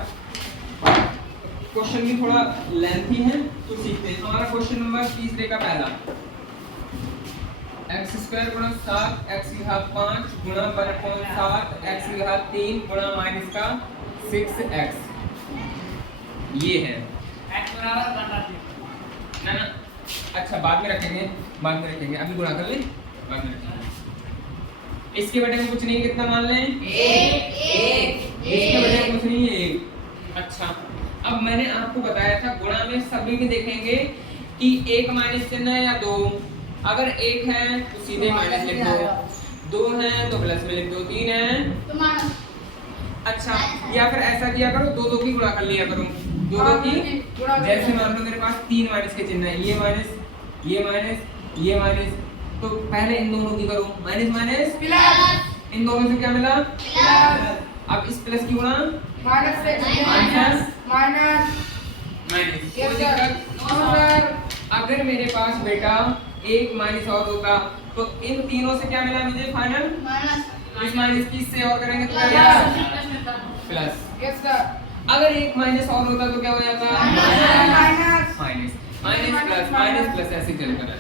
क्वेश्चन भी थोड़ा लेंथी है तो सीखते हैं। हमारा क्वेश्चन नंबर 30 का पहला, x² गुणा 7 x की घात 5 गुणा 1/7 x की घात 3 गुणा माइनस का 6x, ये है x बराबर 1 ना। अच्छा बाद में रखेंगे, अभी गुणा कर ले, बाद में रखेंगे। इसके बटे में कुछ नहीं, कितना मान लें 1। इसके बटे में कुछ नहीं है 1। अच्छा अब मैंने आपको बताया था गुणा में सभी में देखेंगे कि 1 माइनस चिन्ह है या 2। अगर 1 है तो सीधे माइनस लिख दो, 2 है तो प्लस में लिख दो, 3 है तो माइनस। अच्छा या फिर ऐसा किया करो, 2 की गुणा कर लिया करो, 2 की। जैसे मान लो मेरे पास 3 माइनस के चिन्ह है, ये माइनस ये माइनस ये माइनस, तो पहले इन दोनों की करो, माइनस माइनस प्लस। इन दोनों से क्या मिला प्लस। अब इस प्लस की गुणा माइनस से माइनस माइनस माइनस। ये कोई सर दिक्कत? सर अगर मेरे पास बेटा 1 माइनस और होता तो इन तीनों से क्या मिला मुझे फाइनल, माइनस। इस माइनस की इससे और करेंगे तो क्या मिला प्लस। यस सर अगर 1 माइनस और होता तो क्या हो जाता माइनस माइनस माइनस प्लस ऐसे चलता रहता है,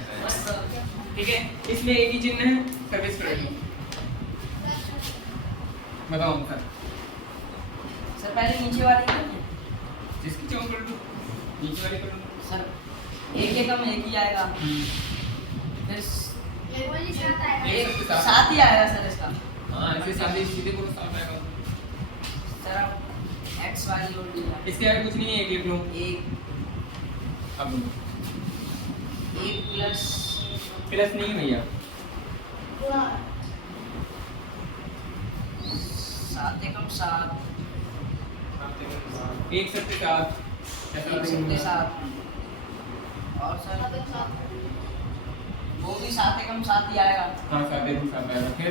ठीक है। इसमें एक ही चिन्ह है, सर्विस करेंगे। बताओ सर, सर पहले नीचे वाली कर दो। जिसकी चाहो कर दो, नीचे वाली कर दो सर एक एकम एक ही आएगा, फिर ये वाली साथ आएगा। एक सबके साथ। 7 ही आएगा सर इसका। हाँ ऐसे साथ सीधे बोलो 7 आएगा। सर अब x वाली और डी इसके आगे कुछ नहीं है, एक लिख लो। 1 अब 1 प्लस प्लस नहीं भैया, गुणा। 7 एकम 7 एक सबके साथ 1 सबके साथ, और सर वो भी 7 एकम 7 ही आएगा। हाँ 7 एक साथ आएगा। फिर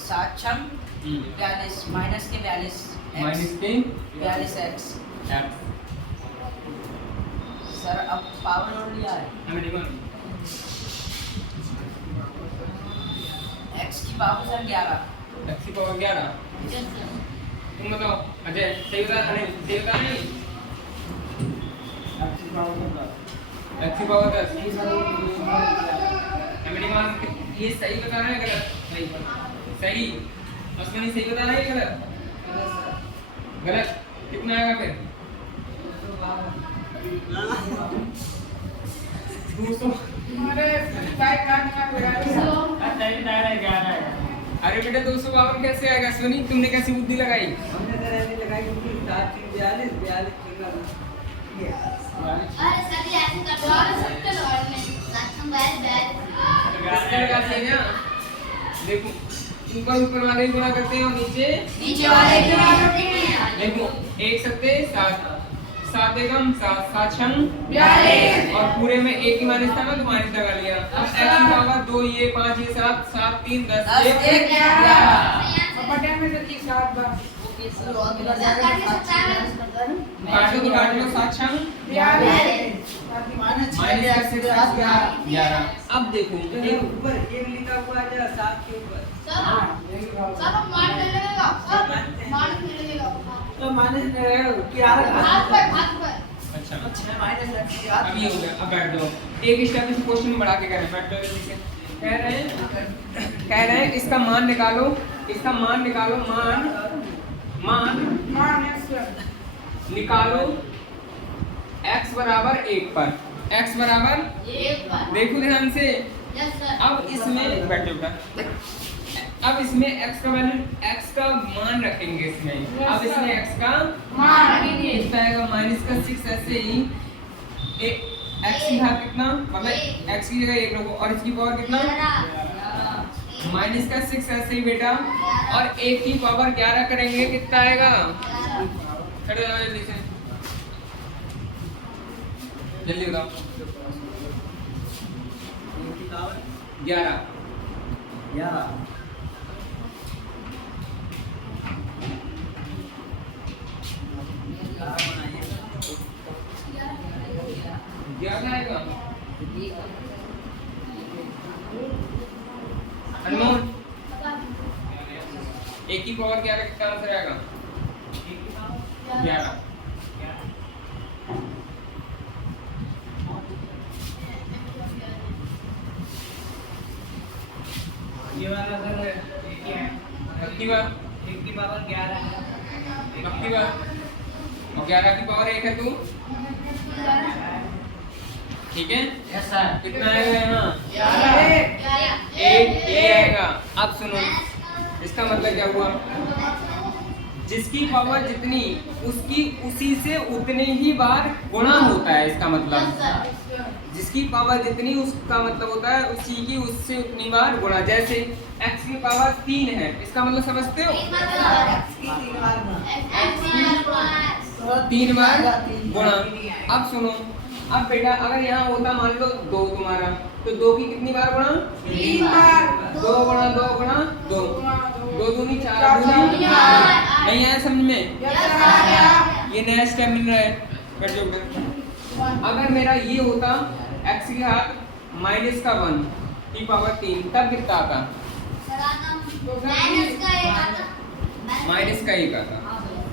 7 छम 42 माइनस के 42 माइनस के 42 x। x सर अब पावर और लिया है, हमें नहीं मालूम। x की पावर सर 11। x की पावर 11। तुम बताओ अजय, सही बता? अनिल सही बता? नहीं x की पावर 10। हमें नहीं मालूम ये सही बता रहा है गलत? नहीं सही। अश्विनी सही बता रहा है गलत? गलत। कितना आएगा फिर 200। हमारे साइड काटना पड़ेगा। अरे बेटा 252 कैसे आएगा अश्विनी? तुमने कैसी बुद्धि लगाई? हमने सर ऐसे लगाई क्योंकि 7 3 42 42 अरे सर ये ऐसे कर दो और सबके लॉर्ड में सक्षम बैच इसका क्या सही है? देखो ऊपर वाले गुणा करते हैं और नीचे वाले की बात देखो 1 सत्ते 7 7 एकम 7 7 छम 42 और पूरे में एक ही माइनस था ना तो माइनस लगा लिया। अब x की पावर 2 ये 5 ये 7 7 3 10 10 1 11। बटे में तो 7 बार काटो तो काट लो 7 छम 42 माइनस 11। अब देखो एक ऊपर एक लिखा हुआ है जरा 7 के ऊपर। सर मान ले लेगा सर मान ले लेगा तो माइनस क्या भाग पर अच्छा अच्छा माइनस x अब ये हो गया। अब बैठ जाओ, एक स्टेप इस क्वेश्चन बढ़ा के करें। बैठ जाओ जल्दी से। कह रहे हैं इसका मान निकालो, इसका मान निकालो। मान निकालो x बराबर 1 पर। x बराबर एक बार देखो ध्यान से। यस सर अब इसमें बैठ जाओ बेटा। अब इसमें x का वैल्यू, x का मान रखेंगे इसमें। अब इसमें x का मान कितना आएगा? -6। ऐसे ही x की घात कितना, मतलब x की जगह 1 रखो और इसकी पावर कितना -6। ऐसे ही बेटा, और 1 की पावर 11 करेंगे, कितना आएगा? खड़े हो जाओ जल्दी से, जल्दी बताओ। 11 11 आएगा। अनमोल, 1 की पावर 11 कितना आंसर आएगा? 11। ये वाला सर क्या है? कितनी बार? 1 की पावर 11 है। कितनी बार? और 11 की पावर 1 है तू, ठीक है? Yes sir. कितना आएगा यहाँ? 11 1 ये आएगा। अब सुनो, इसका मतलब क्या हुआ? जिसकी पावर जितनी उसकी उसी से उतने ही बार गुणा होता है। इसका मतलब जिसकी पावर जितनी उसका मतलब होता है उसी की उससे उतनी बार गुणा। जैसे x की पावर 3 है, इसका मतलब समझते हो? 3 बार गुणा। अब सुनो, अब बेटा अगर यहाँ होता मान लो 2 तुम्हारा, तो 2 की कितनी बार गुणा? 3 बार 2 गुणा 2 गुणा 2, 2 दूनी 4 दूनी 8। नहीं आया समझ में? ये नया स्टेप मिल रहा है। बैठ जाओ बेटा। अगर मेरा ये होता x की घात -1 की पावर 3, तब कितना आता? माइनस का 1 आता।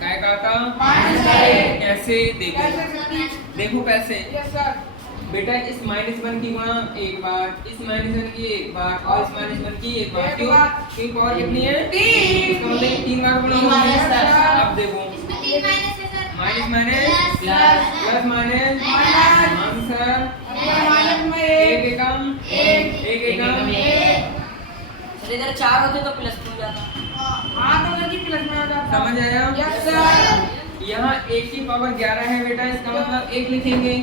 काय का आता? कैसे? देखो कैसे बेटा, इस -1 की गुणा 1 बार, इस -1 की 1 बार और इस -1 की 1 बार। क्यों? क्योंकि पावर कितनी है? 3। इसका मतलब 3 बार गुणा होगा। अब देखो माइनस प्लस माइनस आंसर 1 एकम 1 एकम। सर इधर 4 होते तो प्लस हो जाता। समझ आया? Yes sir. यहाँ 1 की पावर 11 है बेटा, इसका मतलब 1 लिखेंगे।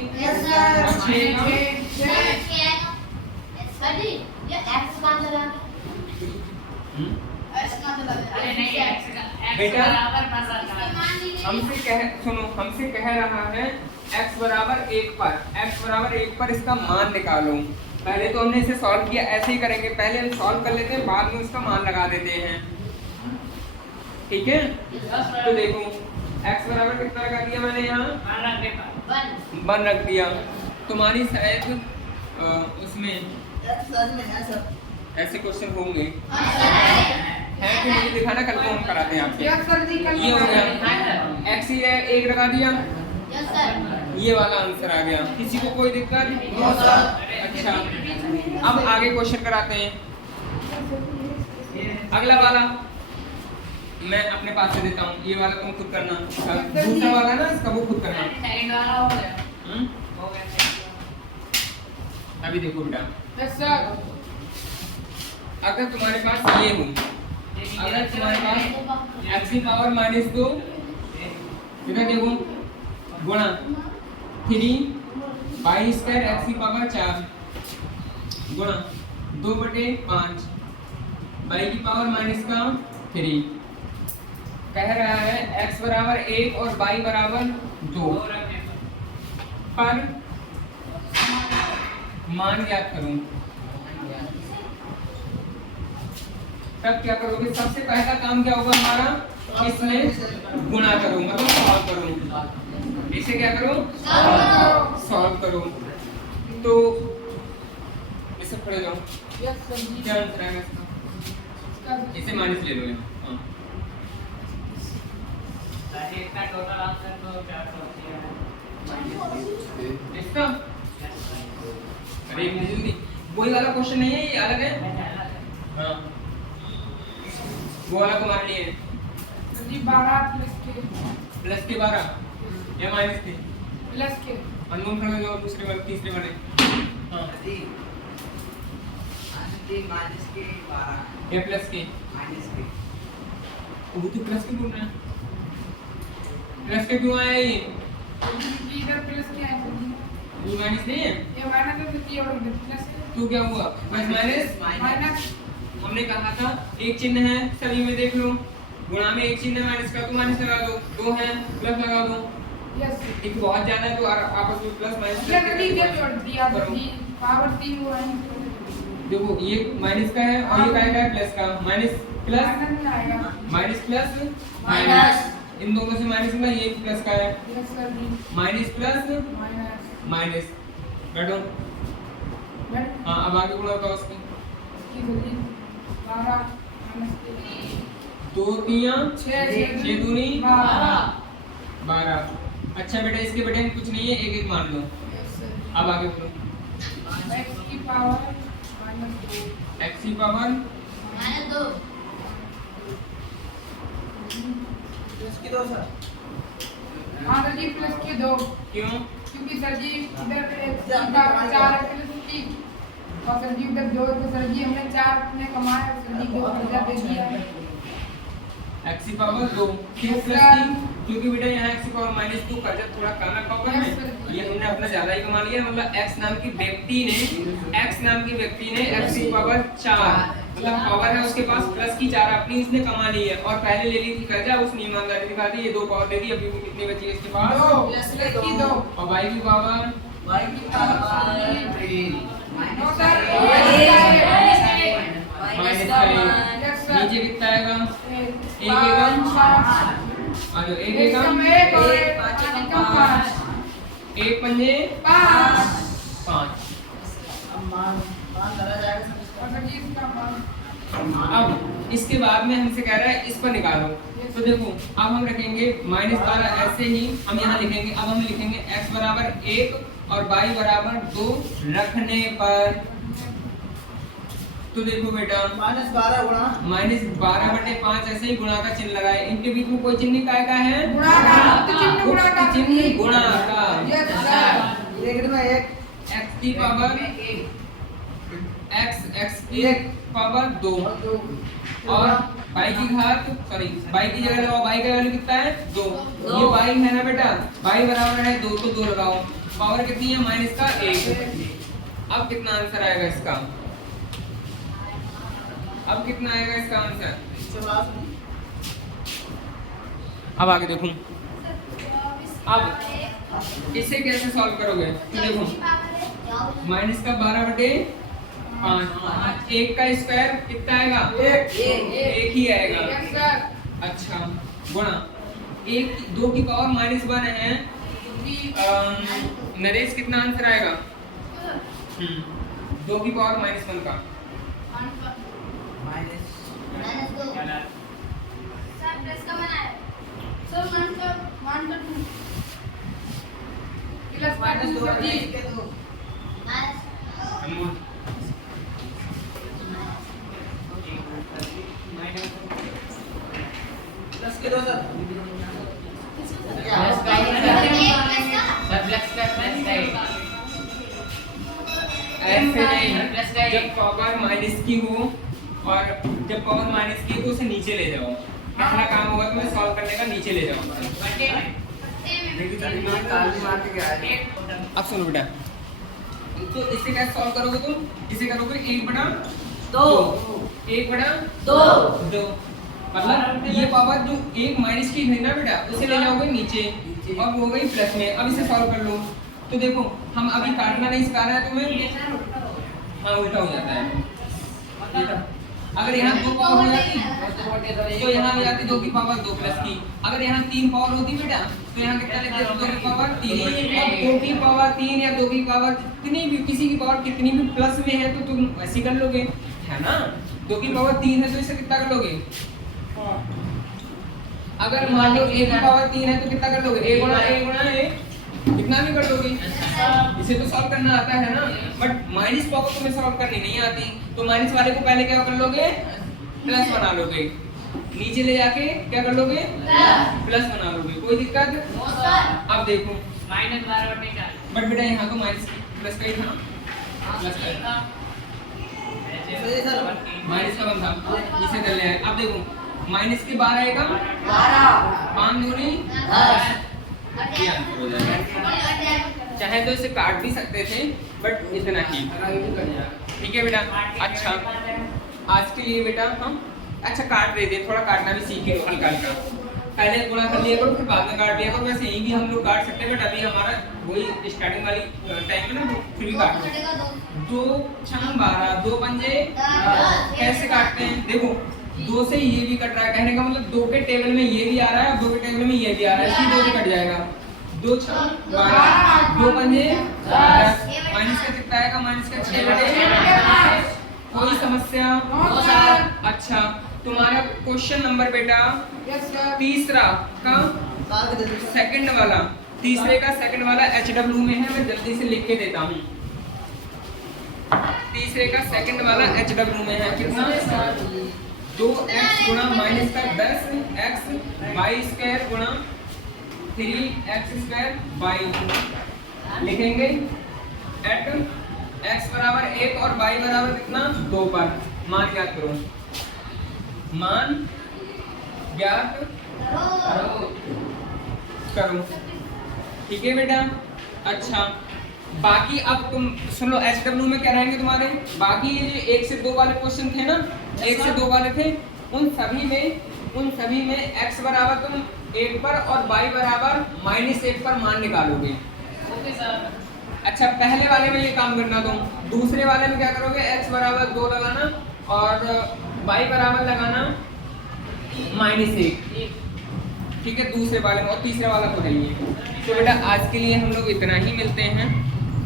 अरे नहीं x बेटा, बराबर बस हमसे कह रहा है x बराबर 1 पर, x बराबर 1 पर इसका मान निकालो। पहले तो हमने इसे सॉल्व किया, ऐसे ही करेंगे। पहले हम सॉल्व कर लेते हैं, बाद में उसका मान लगा देते हैं, ठीक है? तो देखो x बराबर कितना लगा दिया मैंने यहाँ? 1 रख दिया। तुम्हारी शायद उसमें ऐसे क्वेश्चन होंगे, है कि मुझे दिखाना, कल को हम कराते हैं आपसे। ये हो गया x ही है, 1 लगा दिया, ये वाला आंसर आ गया। किसी को कोई दिक्कत? अच्छा, अब आगे क्वेश्चन कराते हैं। अगला वाला मैं अपने पास से देता हूँ, ये वाला तुम खुद करना। दूसरा वाला ना इसका वो खुद करना। सेकंड वाला हो गया। हो गया। अभी देखो बेटा, अगर तुम्हारे पास ये हो, अगर तुम्हारे पास x की पावर -2 इधर देखो गुणा 3 बाई स्क्वायर x की पावर 4 गुणा 2/5 बाई की पावर -3। कह रहा है x बराबर 1 और y बराबर 2 पर मान ज्ञात करूं। तब क्या करोगे? सबसे पहला काम क्या होगा हमारा? इसमें गुणा करो, मतलब सॉल्व करो। इसे क्या करो? सॉल्व करो। तो इसे खड़े जाओ, क्या आंसर आएगा इसका? इसे माइनस ले लो। हाँ टोटल आंसर तो 480 है। इसका अरे एक मिनट जल्दी, वही वाला क्वेश्चन नहीं है, ये अलग है। हाँ वो वाला तो मान लिए जी 12 प्लस के प्लस के 12 या माइनस के प्लस के अननोन कर दो दूसरे वाले तीसरे वाले। हाँ माइनस के 12 या प्लस के माइनस के वो तो प्लस के बोल रहे हैं, प्लस के क्यों आया ये? जी इधर प्लस के है ये माइनस नहीं है ये माइनस है तो ये और इधर प्लस है तो क्या हुआ प्लस माइनस। माइनस हमने कहा था एक चिन्ह है सभी में देख लो, गुणा में एक चिन्ह है माइनस का तो माइनस लगा दो, दो है प्लस लगा दो, यस एक बहुत ज्यादा है तो आपस में प्लस माइनस ये कभी क्या जोड़ दिया जी पावर 3 हुआ है देखो ये माइनस का है और ये का है प्लस का, माइनस प्लस माइनस में आएगा माइनस प्लस माइनस इन दोनों से माइनस में ये प्लस का है, यस सर जी माइनस प्लस माइनस माइनस काटो। बट हाँ अब आगे गुणा बताओ उसकी। की जल्दी 12 माइनस के दो तियां 6 छह दूनी 12 12। अच्छा बेटा इसके बेटे में कुछ नहीं है, एक एक मान लो। यस सर अब आगे बोलो x की पावर -2 x की पावर -2 प्लस के 2 सर हाँ सर जी प्लस के 2 क्यों? क्योंकि सर जी इधर x की पावर 4 है प्लस की और सर जी उधर 2 तो सर जी हमने 4 अपने कमाए और सर जी 2 कर्जा दे दिया है x की पावर 2 क्यों प्लस की? क्योंकि बेटा यहाँ x की पावर -2 कर्जा थोड़ा कम है पावर में, ये हमने अपना ज्यादा ही कमा लिया, मतलब x नाम की व्यक्ति ने x की पावर 4 मतलब पावर है उसके पास प्लस की 4 अपनी इसने कमा ली है और पहले ले ली थी कर्जा, उसने ईमानदारी दिखा दी, ये 2 पावर दे दी, अभी वो कितनी बची है इसके पास 2 प्लस की 2 और y की पावर y की पावर नो सर माइनस का एक। यस सर नीचे कितना आएगा? एक आ जाओ एक एक कम एक और एक कम 5 एक पंजे 5 5। मान धरा जाएगा और सर जी इसका मान अब इसके बाद में हमसे कह रहा है इस पर निकालो, तो देखो अब हम रखेंगे -12 ऐसे ही हम यहाँ लिखेंगे, अब हम लिखेंगे x बराबर 1 और y बराबर 2 रखने पर, तो देखो बेटा -12 गुणा -12/5 ऐसे ही गुणा का चिन्ह लगाए, इनके बीच में कोई चिन्ह काय का है? गुणा का तो चिन्ह गुणा का चिन्ह गुणा का। यस सर एक में एक x की पावर x की पावर 2 और y की घात सॉरी y की जगह लगाओ, y का वैल्यू कितना है 2, ये y है ना बेटा, y बराबर है 2 तो 2 लगाओ, पावर कितनी है माइनस का 1। अब कितना आंसर आएगा इसका? अब कितना आएगा इसका आंसर? अब आगे देखो, अब इसे कैसे सॉल्व करोगे? तो देखो माइनस का 12/5 1 का स्क्वायर कितना आएगा? एक ही आएगा। यस सर अच्छा गुणा 2 की पावर -1 है, नरेश कितना आंसर आएगा? 2 की पावर -1 का माइनस -2 सर प्लस का बनाया सर मान का 2 प्लस -2 सर जी के 2 अनमोल प्लस के 2 सर प्लस का ही एक सर प्लस का प्लस का ही ऐसे नहीं, प्लस का जब पावर माइनस की हो और जब पावर माइनस की तो उसे नीचे ले जाओ, पहला काम होगा तुम्हें सॉल्व करने का, नीचे ले जाओ। अब सुनो बेटा, तो इसे कैसे सॉल्व करोगे तुम? इसे करोगे 1/2 मतलब ये पावर जो 1 माइनस की है ना बेटा, उसे ले जाओगे नीचे और वो हो गई प्लस में। अब इसे सॉल्व कर लो, तो देखो हम अभी काटना नहीं सिखा रहे हैं तुम्हें, हाँ उल्टा हो जाता है। अगर यहाँ 2 पावर हो जाती तो यहाँ हो जाती 2 की पावर 2 प्लस की, अगर यहाँ 3 पावर होती बेटा तो यहाँ कितना लिखते 2 की पावर 3, और 2 की पावर 3 या 2 की पावर कितनी भी, किसी की पावर कितनी भी प्लस में है तो तुम ऐसे कर लोगे, है ना। 2 की पावर 3 है तो इसे कितना कर लोगे? अगर मान लो a की पावर 3 है तो कितना कर लोगे? a गुणा a कितना भी कर लोगे। इसे तो सॉल्व करना आता है ना, बट माइनस पावर तुम्हें सॉल्व करनी नहीं आती, तो माइनस वाले को पहले क्या कर लोगे? प्लस बना लोगे, नीचे ले जाके क्या कर लोगे? प्लस बना लोगे। कोई दिक्कत? अब देखो -12/4 बट बेटा यहाँ तो माइनस प्लस का ही था, प्लस का ही। माइनस का बन था, इसे कर ले। अब देखो माइनस के 12 आएगा, 5 दूनी 10, ये आंसर हो जाएगा। चाहे तो इसे काट भी सकते थे, बट इतना ही। ठीक है बेटा। अच्छा आज के लिए बेटा हम अच्छा काट देते, थोड़ा काटना भी सीखे हल्का हल्का। पहले गुणा कर लिया करो, फिर बाद में काट लिया करो। वैसे यही भी हम लोग काट सकते हैं, बट अभी हमारा वही स्टार्टिंग वाली टाइम में ना, तो फिर भी काट लो। 2 6 12, 2 पंजे 10। कैसे काटते हैं? देखो 2 से ये भी कट रहा है, कहने का मतलब 2 के टेबल में ये भी आ रहा है और 2 के टेबल में ये भी आ रहा है, इसी 2 से कट जाएगा। 2 6 12, 2 पंजे 10। माइनस का कितना आएगा? माइनस का 6 कोई समस्या? अच्छा तुम्हारा क्वेश्चन नंबर बेटा तीसरा का सेकंड वाला, तीसरे का सेकंड वाला HW में है, मैं जल्दी से लिख के देता हूँ। तीसरे का सेकंड वाला HW में है, कितना? 2x गुणा माइनस का 10x वाई स्क्वायर गुणा 3x स्क्वायर वाई लिखेंगे एट x बराबर 1 और y बराबर कितना? 2 पर मान ज्ञात करो। मान ज्ञात करो। ठीक है बेटा। अच्छा बाकी अब तुम सुन लो, HW में क्या रहेंगे तुम्हारे? बाकी ये जो 1 से 2 वाले क्वेश्चन थे ना, 1 से 2 वाले थे, उन सभी में x बराबर तुम 1 पर और y बराबर -1 पर मान निकालोगे। Okay sir. अच्छा पहले वाले में ये काम करना तुम, दूसरे वाले में क्या करोगे? x बराबर 2 लगाना और y बराबर लगाना -1। ठीक है दूसरे वाले में, और तीसरे वाला तो है ही है। तो बेटा आज के लिए हम लोग इतना ही मिलते हैं।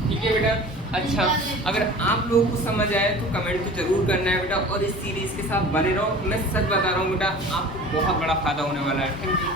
ठीक है बेटा। अच्छा अगर आप लोगों को समझ आए तो कमेंट तो जरूर करना है बेटा, और इस सीरीज के साथ बने रहो। मैं सच बता रहा हूँ बेटा, आपको बहुत बड़ा फायदा होने वाला है। Thank you.